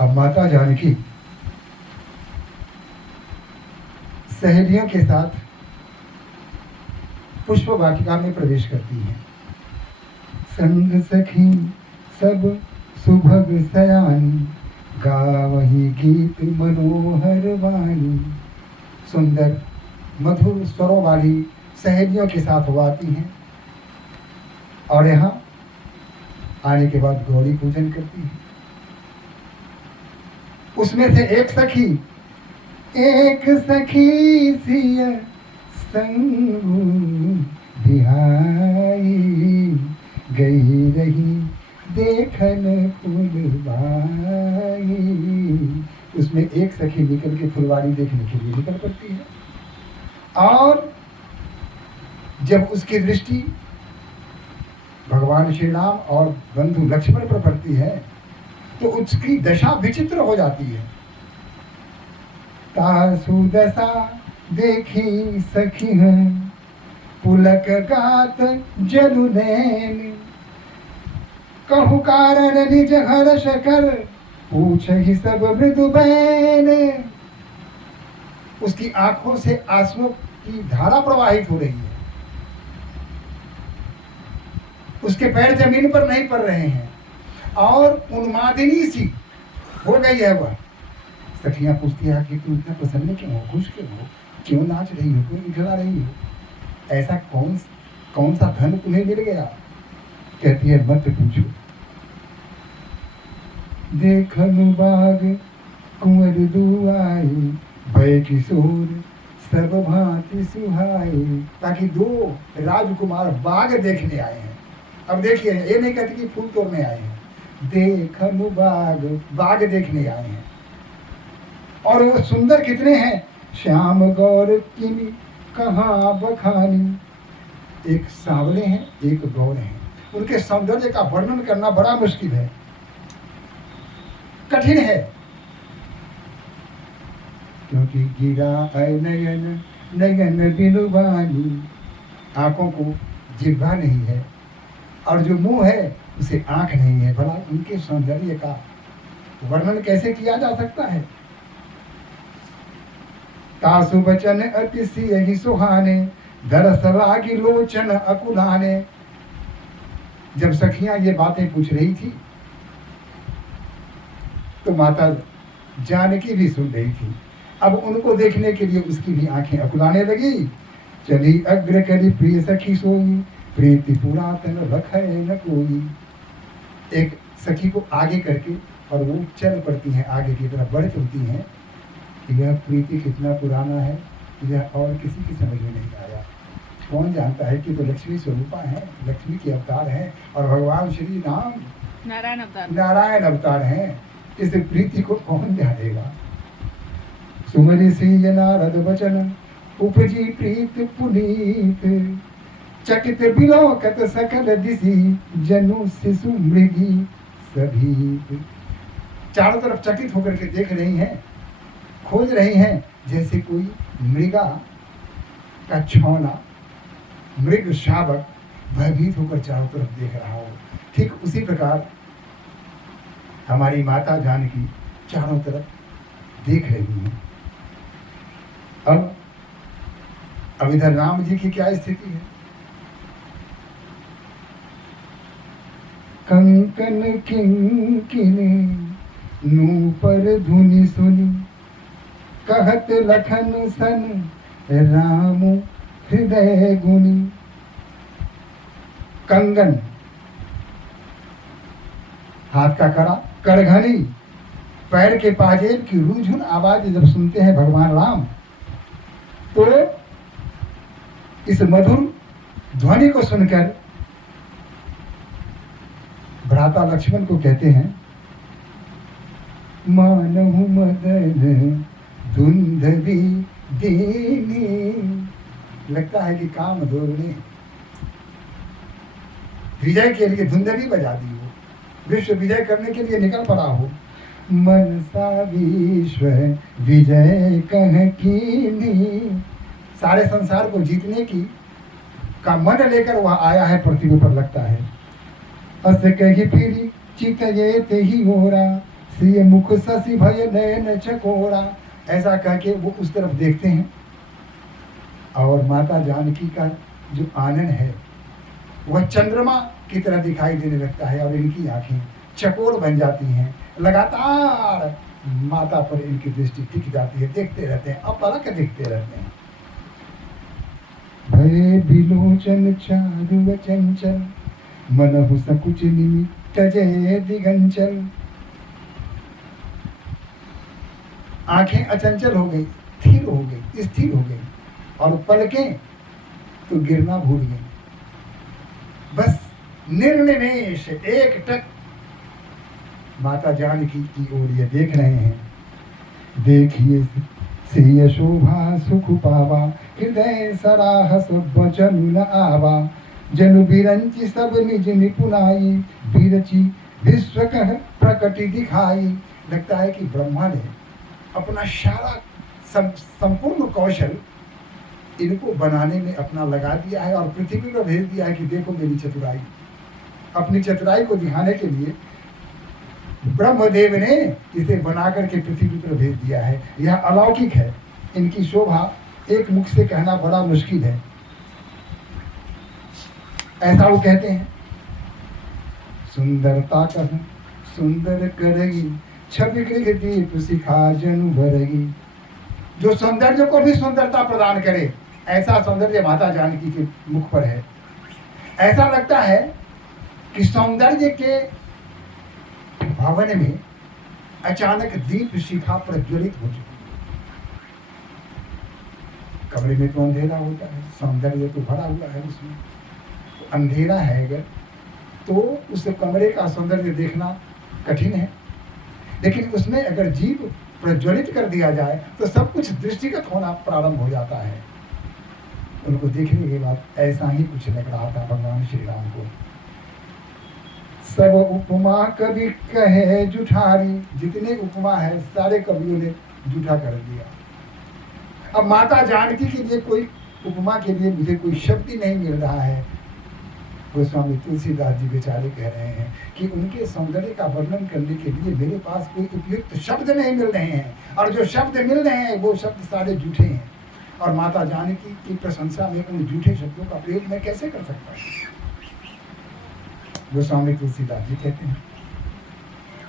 अब माता जानकी सहेलियों के साथ पुष्प वाटिका में प्रवेश करती हैं। संग सखी सब सुभग सयानी, गावही गीत मनोहर वाणी। सुंदर मधुर स्वरों वाली सहेलियों के साथ वो आती हैं और यहाँ आने के बाद गौरी पूजन करती हैं। उसमें से एक सखी सिय संग बिहाई, गई रही देखन फुलवाई। उसमें एक सखी निकल के फुलवारी देखने के लिए निकल पड़ती है और जब उसकी दृष्टि भगवान श्री राम और बंधु लक्ष्मण पर पड़ती है तो उसकी दशा विचित्र हो जाती है। तासु दशा देखी सखी है, पुलक गात जलु नैन। कहु कारण निज हर्ष कर, पूछहि सब मृदु बैन। उसकी आंखों से आंसुओं की धारा प्रवाहित हो रही है, उसके पैर जमीन पर नहीं पड़ रहे हैं और उन्मादिनी सी हो गई है वह। सखियां पूछती है कि तुम इतना प्रसन्न क्यों हो, खुश क्यों हो, क्यों नाच रही हो, क्यों निकला रही हो, ऐसा कौन सा धन तुम्हें मिल गया? कहती है मत पूछो। देखनु बाग कुंवर दुआई, भय किशोर सब भांति सुहाई। ताकि दो राजकुमार बाग देखने आए हैं। अब देखिए, ये नहीं कहती कि फूल तोड़ने आए हैं, देखनु बाग देखने आए हैं। और वो सुंदर कितने हैं, श्याम गौर किमी कहाँ बखानी। एक सांवले हैं, एक गौर हैं। उनके सौंदर्य का वर्णन करना बड़ा मुश्किल है, कठिन है, क्योंकि गिरा नयन नयन बिनुवानी। आंखों को जिह्वा नहीं है और जो मुंह है उसे आंख नहीं है। भला उनके सौंदर्य का वर्णन कैसे किया जा सकता है? तासु बचन अतिशय सुहाने, दरस लागी लोचन अकुलाने। जब सखियां ये बातें पूछ रही थी तो माता जानकी भी सुन रही थी। अब उनको देखने के लिए उसकी भी आंखें अकुलाने लगी। चली अग्र करी प्रिय सखी सोई, प्रीति पुरातन रखे न कोई। एक सखी को आगे करके और वो चल पड़ती हैं, आगे की तरफ बढ़ चलती हैं। यह प्रीति कितना पुराना है, यह और किसी की समझ में नहीं आया। कौन जानता है कि तो लक्ष्मी स्वरूपा है, लक्ष्मी के अवतार हैं और भगवान श्री राम नारायण अवतार हैं। इस प्रीति को कौन जानेगा? सुमरि सिंह नारद वचन, उपजी प्रीत पुनीत। चकित बिलोकत सकल दिशि, जनु शिशु मृगी सभी। चारों तरफ चकित होकर के देख रही हैं, खोज रही हैं, जैसे कोई मृगा का छौना, मृग शावक भयभीत होकर चारों तरफ देख रहा हो। ठीक उसी प्रकार हमारी माता जानकी चारों तरफ देख रही हैं। अब इधर राम जी की क्या स्थिति है? कंकन किंकिनी नूपर धुनि सुनी, कहत लखन सन राम हृदय गुनी। कंगन हाथ का कड़ा, कड़घनी, पैर के पाजेब की रूझुन आवाज जब सुनते हैं भगवान राम, तो इस मधुर ध्वनि को सुनकर भ्राता लक्ष्मण को कहते हैं, मानहु मदन धुंधवी दीनी। लगता है कि काम धोरने विजय के लिए धुंधवी बजा दी हो, विश्व विजय करने के लिए निकल पड़ा हो। मनसा विश्व विजय कह कीनी। सारे संसार को जीतने की का मन लेकर वह आया है पृथ्वी पर, लगता है। अस कही फिरी चित ये ते ही ओरा, सिय मुख ससी भय नयन चकोरा, ऐसा कह के वो उस तरफ देखते हैं और माता जानकी का जो आनन है वह चंद्रमा की तरह दिखाई देने लगता है और इनकी आंखें चकोर बन जाती हैं। लगातार माता पर इनकी दृष्टि टिक जाती है, देखते रहते हैं, अपलक देखते रहते हैं। भय बिलोचन चारु चंचल, मनहु सकुच निमित्त जय दिगंचल। आंखें अचंचल हो गई, स्थिर हो गई, स्थिर हो गई और पलकें तो गिरना भूल गई। बस निर्निमेष एकटक माता जानकी की ओर ये देख रहे हैं। देखिए सिय शोभा सुख पावा, हृदय सराह सब जनु न आवा। जनु बिरंची सब निज निपुनाई, बिरची विश्व कह प्रकटि दिखाई। लगता है कि ब्रह्मा ने अपना सारा संपूर्ण कौशल इनको बनाने में अपना लगा दिया है और पृथ्वी पर भेज दिया है कि देखो मेरी चतुराई। अपनी चतुराई को दिखाने के लिए ब्रह्मदेव ने इसे बना करके पृथ्वी पर भेज दिया है। यह अलौकिक है, इनकी शोभा एक मुख से कहना बड़ा मुश्किल है। ऐसा वो कहते हैं, सुंदरता कह सुंदर करेगी, छवि गृह दीप शिखा जनु भरेगी। जो सौंदर्य को भी सुंदरता प्रदान करे, ऐसा सौंदर्य माता जानकी के मुख पर है। ऐसा लगता है कि सौंदर्य के भवन में अचानक दीप शिखा प्रज्वलित हो चुकी। कमरे में तो अंधेरा होता है, सौंदर्य तो भरा हुआ है उसमें, तो अंधेरा है अगर तो उस कमरे का सौंदर्य देखना कठिन है। लेकिन उसमें अगर दीप प्रज्वलित कर दिया जाए तो सब कुछ दृष्टिगत होना प्रारंभ हो जाता है। उनको देखने के बाद ऐसा ही कुछ लग रहा था भगवान श्री राम को। सब उपमा कवि कहे जुठारी, जितने उपमा है सारे कवियों ने जूठा कर दिया। अब माता जानकी के लिए कोई उपमा के लिए मुझे कोई शब्द ही नहीं मिल रहा है। गोस्वामी तुलसीदास जी बेचारे कह रहे हैं कि उनके सौंदर्य का वर्णन करने के लिए मेरे पास कोई उपयुक्त शब्द नहीं मिल रहे हैं, और जो शब्द मिल रहे हैं वो शब्द सारे झूठे हैं। और माता जानकी की प्रशंसा में उन झूठे शब्दों का प्रयोग मैं कैसे कर सकता हूँ? गोस्वामी तुलसीदास जी कहते हैं,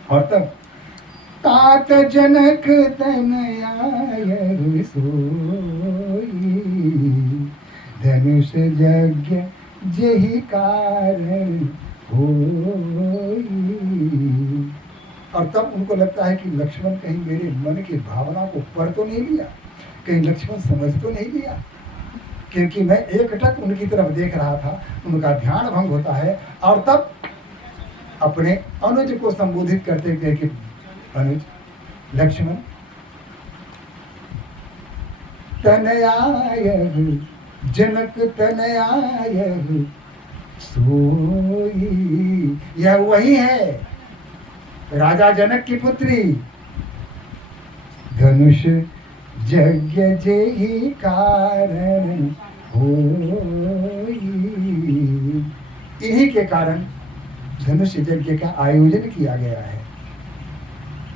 और तब तात जनक तनया सोई, धनुष यज्ञ जेहि कारण होई। और तब उनको लगता है कि लक्ष्मण कहीं मेरे मन की भावना को पढ़ तो नहीं लिया, कहीं लक्ष्मण समझ तो नहीं लिया, क्योंकि मैं एकटक उनकी तरफ देख रहा था। उनका ध्यान भंग होता है और तब अपने अनुज को संबोधित करते हुए कि अनुज, लक्ष्मण, तनयाय जनक तनयाय सोई। यह वही है राजा जनक की पुत्री, धनुष यज्ञ जेहि कारण होई। इन्हीं के कारण धनुष यज्ञ का आयोजन किया गया है।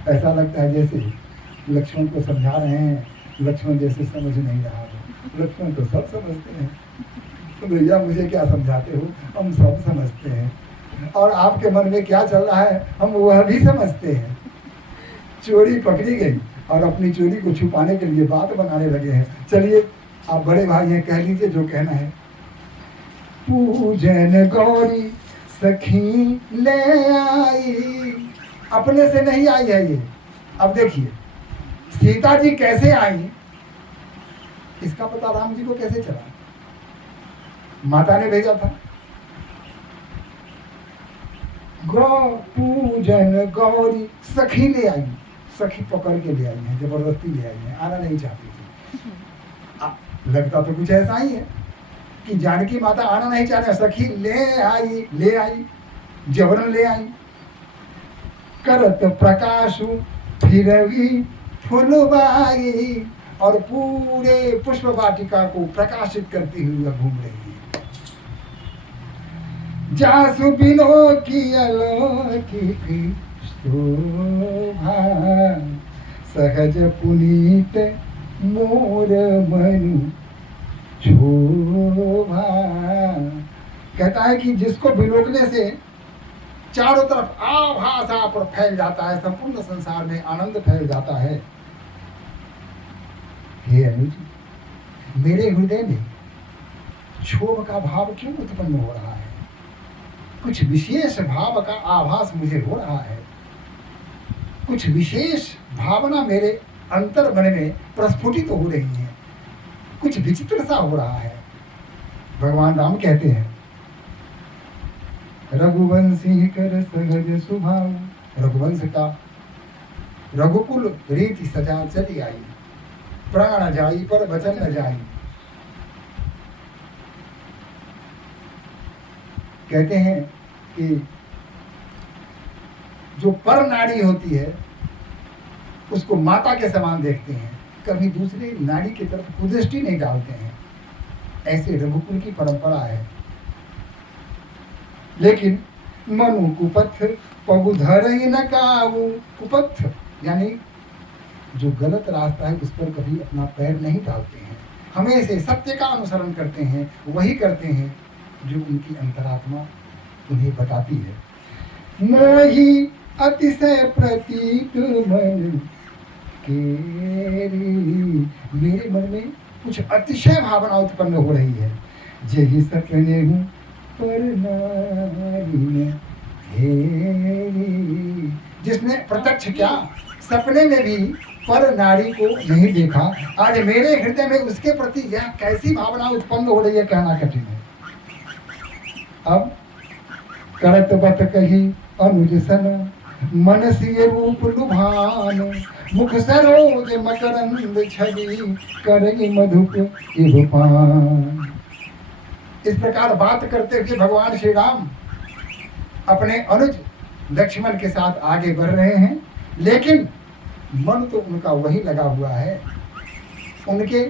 ऐसा लगता है जैसे लक्ष्मण को समझा रहे हैं, लक्ष्मण जैसे समझ नहीं रहा है। लक्ष्मण तो सब समझते हैं, तो भैया मुझे क्या समझाते हो, हम सब समझते हैं, और आपके मन में क्या चल रहा है हम वह भी समझते हैं। चोरी पकड़ी गई और अपनी चोरी को छुपाने के लिए बात बनाने लगे हैं। चलिए आप बड़े भाई हैं, कह लीजिए जो कहना है। पूजन गौरी सखी ले आई, अपने से नहीं आई है ये। अब देखिए सीता जी कैसे आई, इसका पता राम जी को कैसे चला? माता ने भेजा था। गौ पूजन गौरी सखी ले आई, सखी पकड़ के ले आई है, जबरदस्ती ले आई है, आना नहीं चाहती थी। लगता तो कुछ ऐसा ही है कि जानकी माता आना नहीं चाहते, सखी ले आई, जबरन ले आई। करत प्रकाशु फिरवी फुलबाई, और पूरे पुष्प वाटिका को प्रकाशित करती हुई घूम रही है। जासु बिनो की अलौकिक शोभा, सहज पुनीत मोर मनु शोभा। कहता है कि जिसको बिलोकने से चारों तरफ आभास आप पर फैल जाता है, संपूर्ण संसार में आनंद फैल जाता है। हे अनुज, मेरे हृदय में क्षोभ का भाव क्यों उत्पन्न हो रहा है? कुछ विशेष भाव का आभास मुझे हो रहा है, कुछ विशेष भावना मेरे अंतर मन में प्रस्फुटित हो रही है, कुछ विचित्र सा हो रहा है। भगवान राम कहते हैं, रघुवंशी कर सहज स्वभाव। रघुवंश का रघुकुल रीति सजा चली आई, प्राण जाई पर वचन न जाई। कहते हैं कि जो पर नारी होती है उसको माता के समान देखते हैं, कभी दूसरे नारी की तरफ कुदृष्टि नहीं डालते हैं। ऐसे रघुकुल की परंपरा है। लेकिन मनु कुपथ पगु धरहि न काऊ। कुपथ यानी जो गलत रास्ता है उस पर कभी अपना पैर नहीं डालते हैं, हमेशा सत्य का अनुसरण करते हैं, वही करते हैं जो उनकी अंतरात्मा उन्हें बताती है। मोहि अतिशय प्रतीत मन केरी। मेरे मन में कुछ अतिशय भावना उत्पन्न हो रही है। जही सपने हूँ पर नारी हेरी। जिसने प्रत्यक्ष क्या, सपने में भी पर नारी को नहीं देखा, आज मेरे हृदय में उसके प्रति यह कैसी भावना उत्पन्न हो रही है, कहना कठिन है। अब करत बत कही अनुज सन, मन सिय रूप लुभान। मुख सरोज मकरंद छवि, करई मधुप इव पान। इस प्रकार बात करते हुए भगवान श्री राम अपने अनुज लक्ष्मण के साथ आगे बढ़ रहे हैं, लेकिन मन तो उनका वही लगा हुआ है। उनके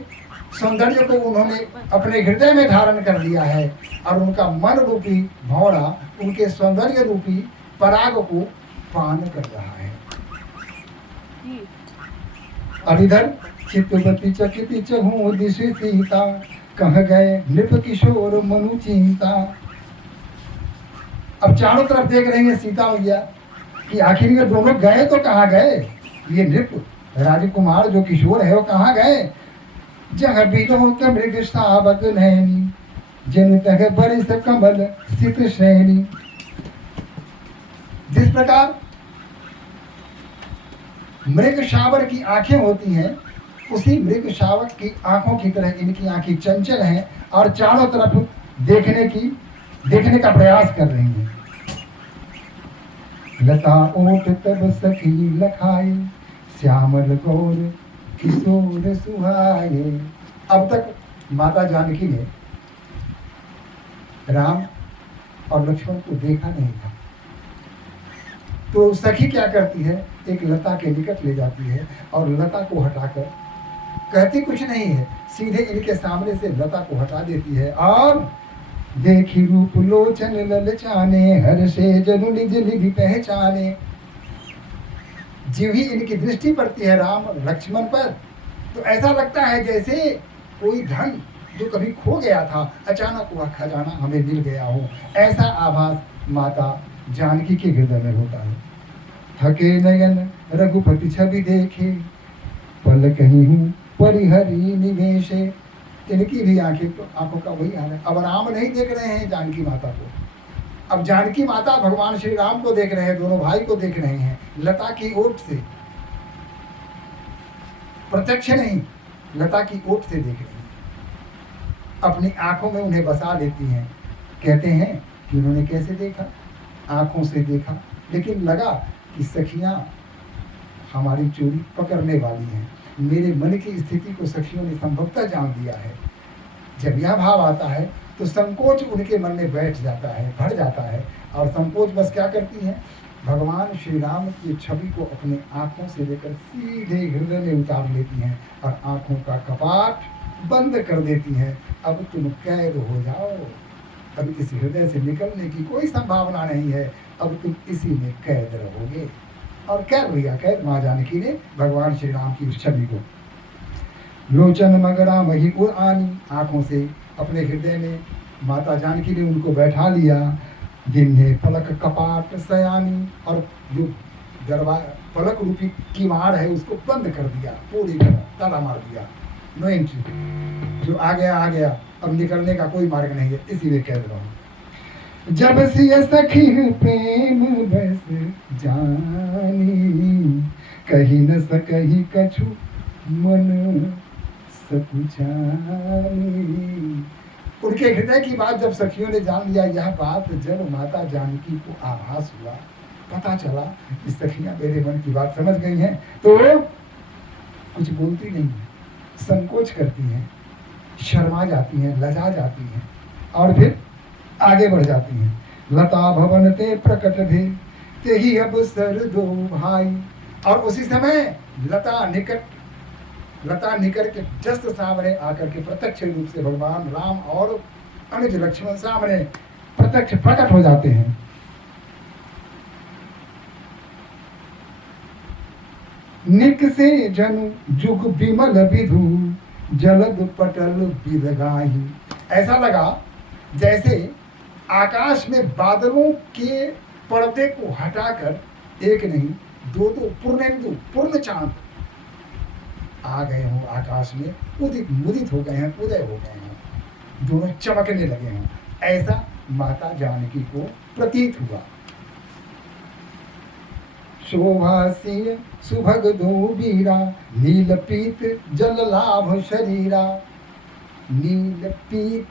सौंदर्य को उन्होंने अपने हृदय में धारण कर लिया है और उनका मन रूपी भौरा उनके सौंदर्य रूपी पराग को पान कर रहा है। अब इधर चित्तवती चकित चहु दिशि सीता, कह गए नृप किशोर मनु चिंता। अब चारों तरफ देख रही है सीता मैया कि आखिर ये दोनों गए तो कहाँ गए? ये नृप राजकुमार जो किशोर है वो कहाँ गए? जह बिलो के मृग शावक नैनी, जन तह बरिस कमल सित श्रेणी। जिस प्रकार मृग शावर की आंखें होती हैं, उसी मृग शावक की आंखों की तरह इनकी आंखें चंचल हैं और चारों तरफ देखने का प्रयास कर रही हैं। लता ओट तब सखी लखाए, श्यामल गौर किशोर सुहाए। अब तक माता जानकी ने राम और लक्ष्मण को देखा नहीं था, तो सखी क्या करती है, एक लता के निकट ले जाती है और लता को हटाकर, कहती कुछ नहीं है, सीधे इनके सामने से लता को हटा देती है और देखी रूप लोचन ललचाने, हर से जनु निज निधि पहचाने। जिव ही इनकी दृष्टि पड़ती है राम और लक्ष्मण पर, तो ऐसा लगता है जैसे कोई धन जो कभी खो गया था, अचानक वह खजाना हमें मिल गया हो, ऐसा आभास माता जानकी के हृदय में होता है। थके नयन रघुपति छवि देखे, पल कहीं हूँ परिहरी निवेशे। इनकी भी आंखों का वही हाल है। अब राम नहीं देख रहे हैं जानकी माता को, अब जानकी माता भगवान श्री राम को देख रहे हैं, दोनों भाई को देख रहे हैं लता की ओट से, प्रत्यक्ष नहीं, लता की ओट से देख रहे हैं, अपनी आंखों में उन्हें बसा लेती हैं। कहते हैं कि उन्होंने कैसे देखा, आंखों से देखा, लेकिन लगा कि सखियां हमारी चोरी पकड़ने वाली हैं। मेरे मन की स्थिति को सखियों ने संभवतः जान दिया है। जब यह भाव आता है तो संकोच उनके मन में बैठ जाता है, भर जाता है, और संकोच बस क्या करती हैं, भगवान श्री राम की छवि को अपने आंखों से लेकर सीधे हृदय में उतार लेती हैं और आंखों का कपाट बंद कर देती हैं। अब तुम कैद हो जाओ, अब इस हृदय से निकलने की कोई संभावना नहीं है, अब तुम इसी में कैद रहोगे। और कर लिया कैद माँ जानकी ने भगवान श्री राम की उस छवि को। लोचन मगरा वही उड़ आनी, आंखों से अपने हृदय में माता जानकी ने उनको बैठा लिया। जिन्हें पलक कपाट सयानी, और जो दरबार पलक रूपी किवाड़ है उसको बंद कर दिया, पूरी तरह ताला मार दिया, नो एंट्री। जो आ गया, अब निकलने का कोई मार्ग नहीं है, इसीलिए कह रहा हूँ। जब सिय सखी प्रेम बस जानी, कही न सकही कछु मन सकुचानी। उनके हृदय की बात जब सखियों ने जान लिया, यह बात जब माता जानकी को आभास हुआ, पता चला कि सखियां मेरे मन की बात समझ गई हैं, तो कुछ बोलती नहीं है, संकोच करती हैं, शर्मा जाती हैं, लजा जाती हैं और फिर आगे बढ़ जाती हैं। लता भवन ते प्रकट भे ते ही अब सर दो भाई। और उसी समय लता निकट के जस्ट सामने आकर के प्रत्यक्ष रूप से भगवान राम और अनुज लक्ष्मण सामने प्रत्यक्ष प्रकट हो जाते हैं। निक से जनु जुग विमल विधु, जलद पटल बिलगाही। ऐसा लगा जैसे आकाश में बादलों के पर्दे को हटाकर एक नहीं दो पूर्णेंदु पूर्ण चांद आ गए हों आकाश में, मुदित हो गए हैं, उदय हो गए हैं, दोनों चमकने लगे हों, ऐसा माता जानकी को प्रतीत हुआ। शोभासीय सुभग दो बीरा, नील पीत जल लाभ शरीरा। नील पीत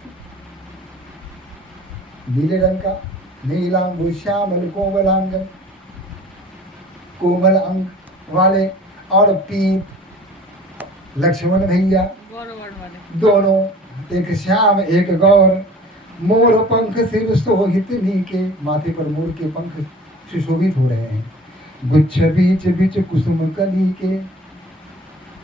नीले रंग का, नीलांगु श्यामल कोमलांग, कोमल अंग वाले, और पीत लक्ष्मण भैया दोनों, एक श्याम एक गौर। मोर पंख सिर सोहित नीके, माथे पर मोर के पंख सुशोभित हो रहे हैं। गुच्छ बीच बीच कुसुम कली के।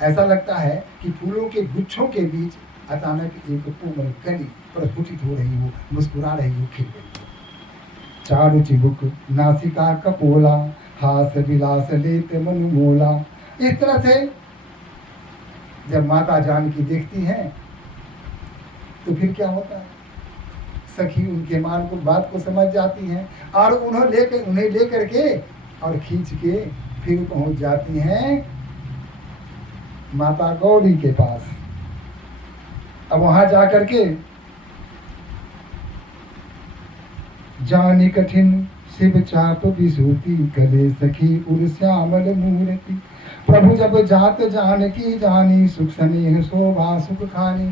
ऐसा लगता है कि फूलों के गुच्छों के बीच अचानक एक कोमल कली प्रस्फुटित हो रही हो, मुस्कुरा रही हो, खिल रही हो। चारु चिबुक नासिका कपोला, हास विलास लेत मनु मोला। इस तरह से जब माता जानकी देखती हैं तो फिर क्या होता है, सखी उनके मान को बात को समझ जाती हैं और उन्हें लेकर के और खींच के फिर पहुंच जाती हैं माता गौरी के पास। अब वहां जाकर के जानी कठिन शिव चाप विसूती, कले सखी उर श्यामल मूर्ति। प्रभु जब जात जानकी जानी, सुख स्नेह शोभा सुख खानी।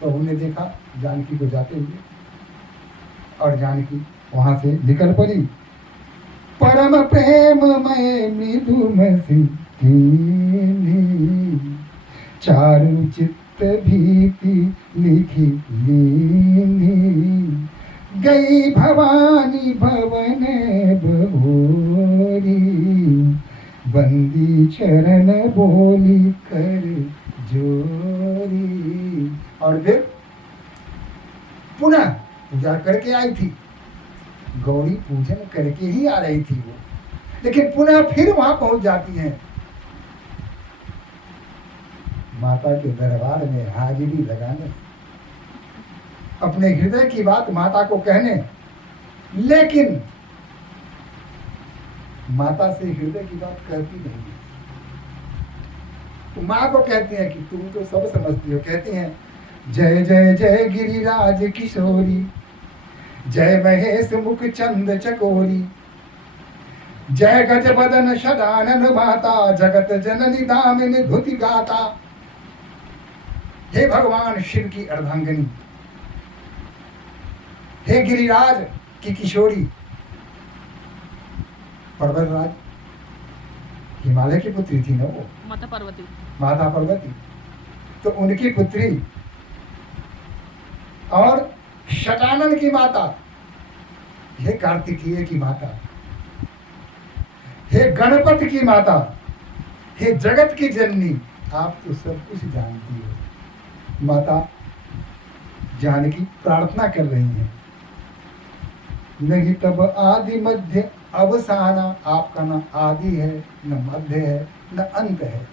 प्रभु ने देखा जानकी को जाते हुए और जानकी वहां से निकल पड़ी। परम प्रेम मय मृदु मसी चारु चित्त भीति लिखी लीनी। गई भवानी भवन बहोरी, बंदी चरण बोली कर जोरी। और फिर पुनः पूजा करके आई थी, गौरी पूजन करके ही आ रही थी वो, लेकिन पुनः फिर वहां पहुंच जाती हैं माता के दरबार में हाजिरी लगाने, अपने हृदय की बात माता को कहने। लेकिन माता से हृदय की बात कहती नहीं है, तो माँ को कहती है कि तुम तो सब समझती हो। कहती हैं जय जय जय गिरिराज किशोरी, जय महेश मुख चंद चकोरी, जय गज बदन शदानन माता, जगत जननी दामिनी धुति गाता। हे भगवान शिव की अर्धांगिनी, हे गिरिराज की किशोरी। पर्वतराज हिमालय की पुत्री थी ना वो, माता पार्वती। तो उनकी पुत्री और शटानन की माता, हे कार्तिकेय की माता, हे गणपति की माता, हे जगत की जननी, आप तो सब कुछ जानती हो। माता जानकी प्रार्थना कर रही हैं, नहीं तब आदि मध्य अवसाना, आपका न आदि है, न मध्य है, न अंत है।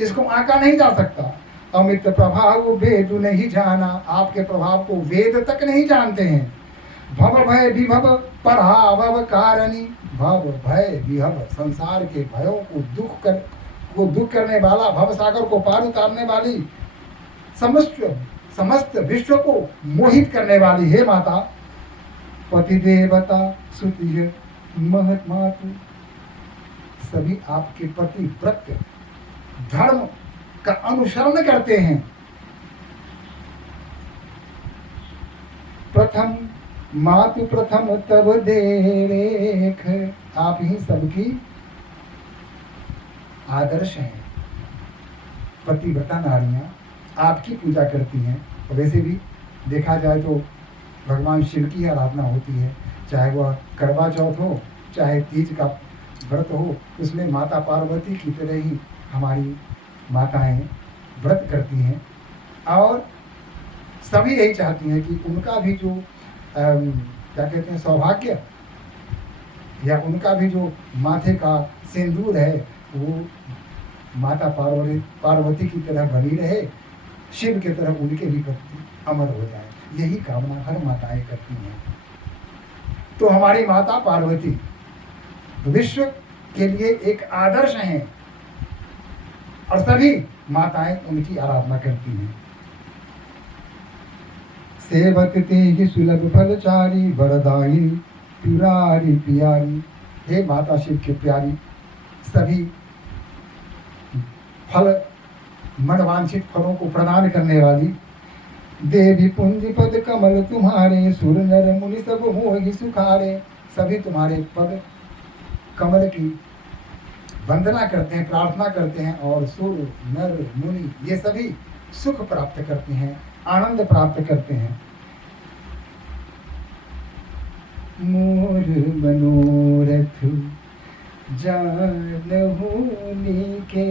इसको आंका नहीं जा सकता। अमित प्रभाव वेद नहीं जाना, आपके प्रभाव को वेद तक नहीं जानते हैं। भव भय विभव पराभव कारणि, भव भय विभव संसार के भयों को दुख करने वाला, भव सागर को पार उतारने वाली, समस्त विश्व को मोहित करने वाली हे माता, पति देवता सुतिय महत्मातु, सभी आपके पति व्रत धर्म का अनुसरण करते हैं। प्रथम मातु प्रथम तब देख, आप ही सबकी आदर्श हैं। पतिव्रता नारियां आपकी पूजा करती हैं। वैसे भी देखा जाए तो भगवान शिव की आराधना होती है, चाहे वह करवा चौथ हो, चाहे तीज का व्रत हो, उसमें माता पार्वती की तरह ही हमारी माताएं व्रत करती हैं। और सभी यही चाहती हैं कि उनका भी जो क्या कहते हैं सौभाग्य, या उनका भी जो माथे का सिंदूर है वो माता पार्वती की तरह बनी रहे, शिव की तरह उनके भी प्रति अमर हो जाए। यही कामना हर माताएं करती हैं। तो हमारी माता पार्वती विश्व के लिए एक आदर्श हैं और सभी माताएं उनकी आराधना करती हैं। सेवकते ही सुलभ फलचारी, वरदायिनी पुरारी प्यारी, हे माता शिव की प्यारी, सभी फल मनवांछित फलों को प्रदान करने वाली, देवी पुंज पद कमल तुम्हारे, सुर नर मुनि सब मोहि सुखारे, सभी तुम्हारे पद कमल की वंदना करते हैं, प्रार्थना करते हैं, और सुर नर मुनि ये सभी सुख प्राप्त करते हैं, आनंद प्राप्त करते हैं। मोर मनोरथ जानहु नीके,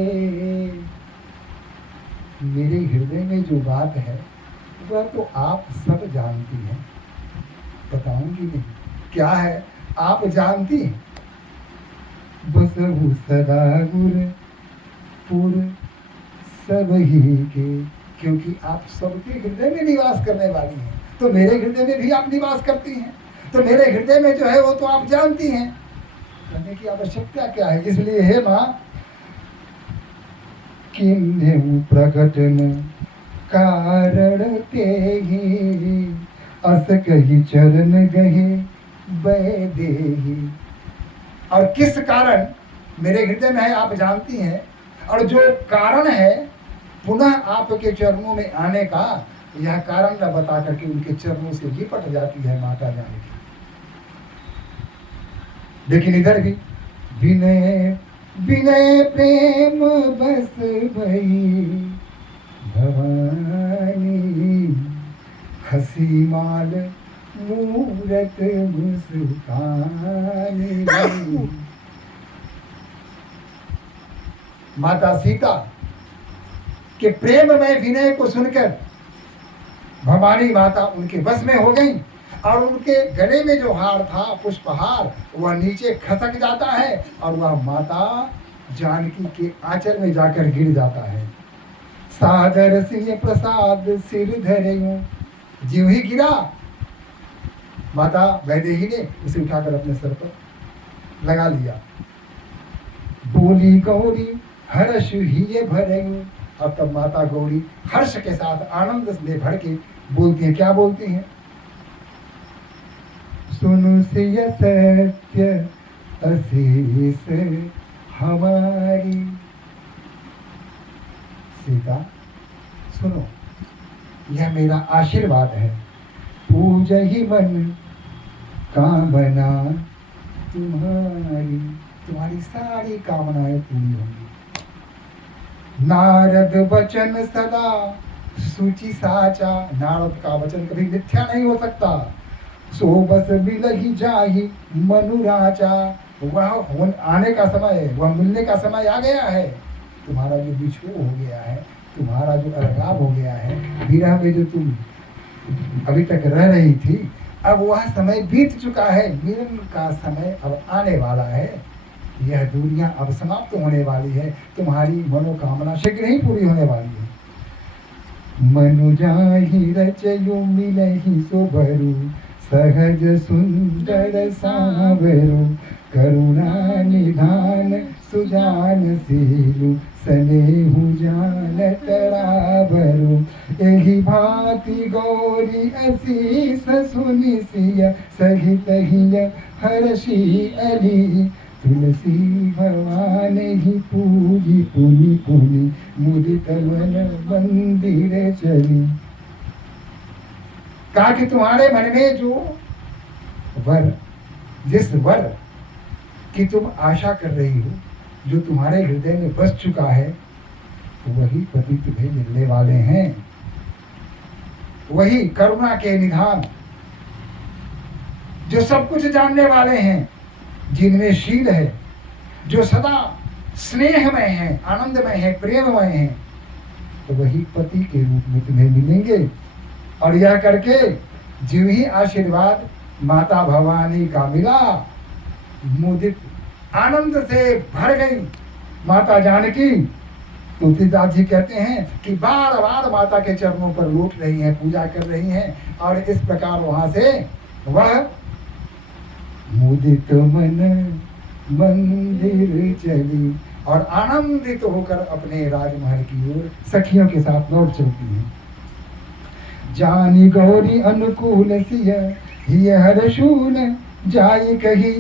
मेरे हृदय में जो बात है वह तो आप सब जानती हैं, बताऊंगी नहीं क्या है, आप जानती हैं। बसहु सदा गुर पुर सब ही के, क्योंकि आप सबके हृदय में निवास करने वाली हैं, तो मेरे हृदय में भी आप निवास करती हैं, तो मेरे हृदय में जो है वो तो आप जानती हैं, कहने की आवश्यकता क्या है। इसलिए हे माँ, किन्हें प्रकटन कारण ते ही, अस कही चरण गहे बैदेही, और किस कारण मेरे हृदय में है आप जानती हैं, और जो कारण है पुनः आपके चरणों में आने का, यह कारण न बता करके उनके चरणों से लिपट जाती है माता जानकी। लेकिन इधर भी विनय विनय प्रेम बस भई भवानी, खसी माल मूरत मुस्कानी। माता सीता के प्रेम में विनय को सुनकर भवानी माता उनके बस में हो गई, और उनके गले में जो हार था पुष्पहार, वह नीचे खसक जाता है और वह माता जानकी के आंचल में जाकर गिर जाता है। सादर सिंह प्रसाद सिर धरे, ज्यों ही गिरा, माता वैदेही ने उसे उठाकर अपने सर पर लगा लिया। बोली गौरी हर्ष ही भरे, अब तब माता गौरी हर्ष के साथ आनंद में भर के बोलती हैं। क्या बोलती हैं? सुनु सिय सत्य असीस हमारी। सीता सुनो, यह मेरा आशीर्वाद है, पूज ही मन कामना तुम्हारी, तुम्हारी सारी कामनाएं पूरी होंगी। नारद वचन सदा सूची साचा, नारद का वचन कभी मिथ्या नहीं हो सकता। सो बस मिलहि जाहि मनुराचा, वह आने का समय, वह मिलने का समय आ गया है। तुम्हारा जो बिछोह हो गया है, तुम्हारा जो अलगाव हो गया है, विरह में जो तुम अभी तक रह रही थी, अब वह समय बीत चुका है, मिलन का समय अब आने वाला है। यह दूरियां अब समाप्त होने वाली है, तुम्हारी मनोकामना शीघ्र ही पूरी होने वाली है। मनु जाहि रचयु मिलहि सोबरु, सहज सुंदर सांवरु, करुणा निधान सुजान सीलु, स्नेहु जान तराबरु। एहि भांति गौरी असीस सुनि सिय, सहित हिय हर्षि अली, तुलसी भवानी पूजी पुनि पुनि, मुदित मन मंदिर चली। कहा कि तुम्हारे मन में जो वर, जिस वर की तुम आशा कर रही हो, जो तुम्हारे हृदय में बस चुका है, वही पति तुम्हें मिलने वाले हैं। वही करुणा के निधान, जो सब कुछ जानने वाले हैं, जिनमें शील है, जो सदा स्नेहमय है, आनंदमय है, प्रेममय है, तो वही पति के रूप में तुम्हें मिलेंगे। और यह करके जो ही आशीर्वाद माता भवानी का मिला, मुदित आनंद से भर गई माता जानकी। तुलसीदास जी कहते हैं कि बार बार माता के चरणों पर लौट रही हैं, पूजा कर रही हैं, और इस प्रकार वहां से वह मुदित मन मंदिर चली और आनंदित होकर अपने राजमहल की ओर सखियों के साथ लौट चलती है। जानी गौरी अनुकूल सिय, हिय हर्षूल जाई कही।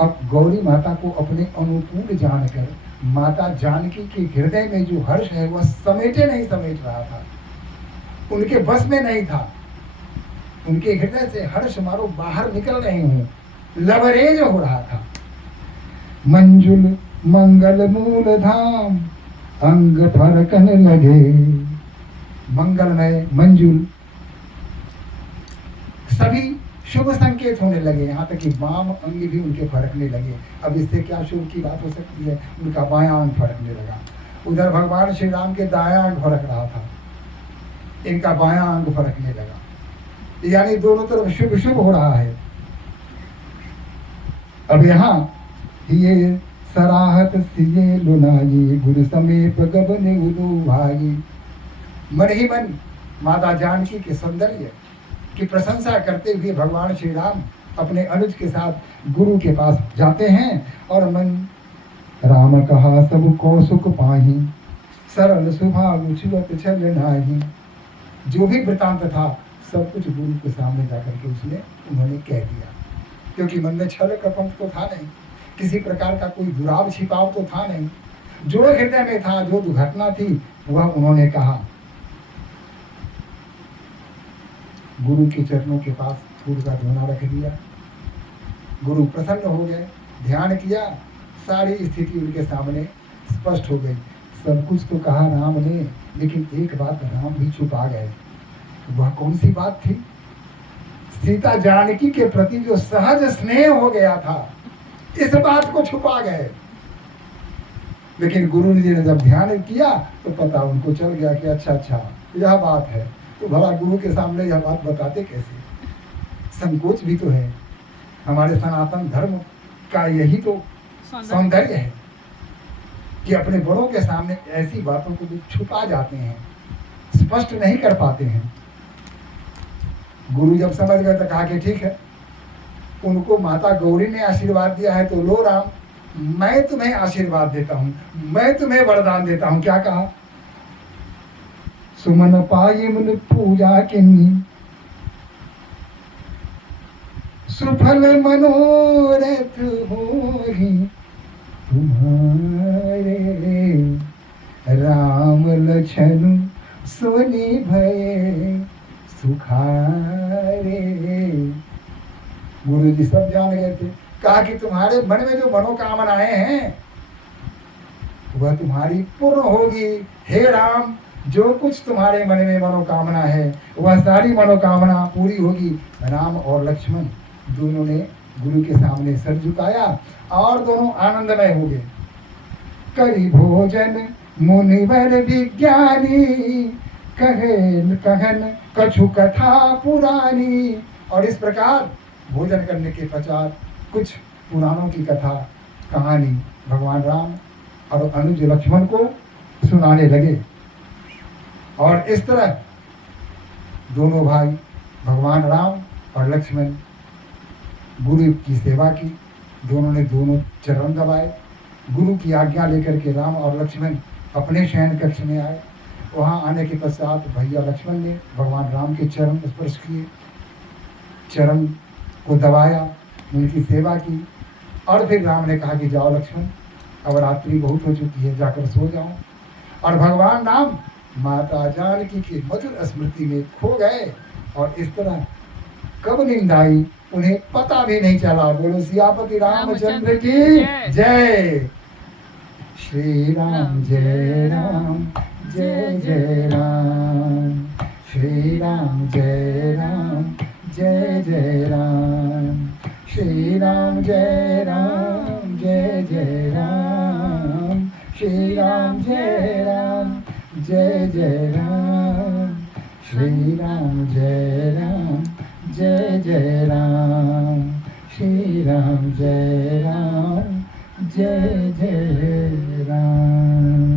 अब गौरी माता को अपने अनुकूल जानकर माता जानकी के हृदय में जो हर्ष है वह समेटे नहीं समेट रहा था, उनके बस में नहीं था। उनके हृदय से हर्ष मारो बाहर निकल रहे हूं, लबरेज हो रहा था। मंजुल मंगल मूल धाम, अंग फरकन लगे। मंगलमय मंजुल सभी शुभ संकेत होने लगे, यहाँ तक कि वाम अंग भी उनके फरकने लगे। अब इससे क्या शुभ की बात हो सकती है? उनका बायां अंग फरकने लगा। उधर भगवान श्री राम के दायां अंग फरक रहा था, इनका बायां अंग फरकने लगा, यानी दोनों तरफ शुभ शुभ हो रहा है। अब यहाँ ये सराहत सिए लुनाई, गुरु समीप गबने उदू भाई। मन ही मन माता जानकी के सौंदर्य की प्रशंसा करते हुए भगवान श्री राम अपने अनुज के साथ गुरु के पास जाते हैं और मन राम कहा सब कौसुक पाही, सरल सुभाव छुअत छल नाही। जो भी वृतांत था सब कुछ गुरु के सामने जाकर के उन्होंने कह दिया, क्योंकि मन में छल कपट तो था नहीं, किसी प्रकार का कोई दुराव छिपाव तो था नहीं। जो हृदय में था, जो दुर्घटना थी, वह उन्होंने कहा। गुरु के चरणों के पास फूल का धोना रख दिया। गुरु प्रसन्न हो गए, ध्यान किया, सारी स्थिति उनके सामने स्पष्ट हो गई। सब कुछ तो कहा राम ने, लेकिन एक बात राम भी छुपा गए। वह कौन सी बात थी? सीता जानकी के प्रति जो सहज स्नेह हो गया था, इस बात को छुपा गए। लेकिन गुरु जी ने जब ध्यान किया तो पता उनको चल गया कि अच्छा यह बात है। तो भला गुरु के सामने यह बात बताते कैसे? संकोच भी तो है। हमारे सनातन धर्म का यही तो सौंदर्य है कि अपने बड़ों के सामने ऐसी बातों को भी छुपा जाते हैं, स्पष्ट नहीं कर पाते हैं। गुरु जब समझ गए तो कहा कि ठीक है, उनको माता गौरी ने आशीर्वाद दिया है तो लो राम, मैं तुम्हें आशीर्वाद देता हूं, मैं तुम्हें वरदान देता हूं। क्या कहा? सुमन पाई मन पूजा किन्नी, सुफल मनोरथ होहि तुम्हारे, राम लक्षण सोनी भये सुखारे। गुरु जी सब जान गए थे। कहा कि तुम्हारे मन में जो मनोकामनाएं हैं वह तुम्हारी पूर्ण होगी। हे राम, जो कुछ तुम्हारे मन में मनोकामना है वह सारी मनोकामना पूरी होगी। राम और लक्ष्मण दोनों ने गुरु के सामने सर झुकाया और दोनों आनंदमय हो गए। करी भोजन मुनिवर विज्ञानी, कहन कछु कथा पुरानी। और इस प्रकार भोजन करने के पश्चात कुछ पुराणों की कथा कहानी भगवान राम और अनुज लक्ष्मण को सुनाने लगे। और इस तरह दोनों भाई भगवान राम और लक्ष्मण गुरु की सेवा की। दोनों ने दोनों चरण दबाए। गुरु की आज्ञा लेकर के राम और लक्ष्मण अपने शयन कक्ष में आए। वहाँ आने के पश्चात भैया लक्ष्मण ने भगवान राम के चरण स्पर्श किए, चरण को दबाया, उनकी सेवा की। और फिर राम ने कहा कि जाओ लक्ष्मण, अब रात्रि बहुत हो चुकी है, जाकर सो जाओ। और भगवान राम माता जानकी की मधुर स्मृति में खो गए। और इस तरह कब नींद आई उन्हें पता भी नहीं चला। बोलो सियापति रामचंद्र की जय। श्री राम जय राम जय जय राम। श्री राम जय राम जय जय राम। श्री राम जय राम जय जय राम। श्री राम जय राम जय जय राम। श्री राम जय राम जय जय राम। श्री राम जय राम जय जय राम।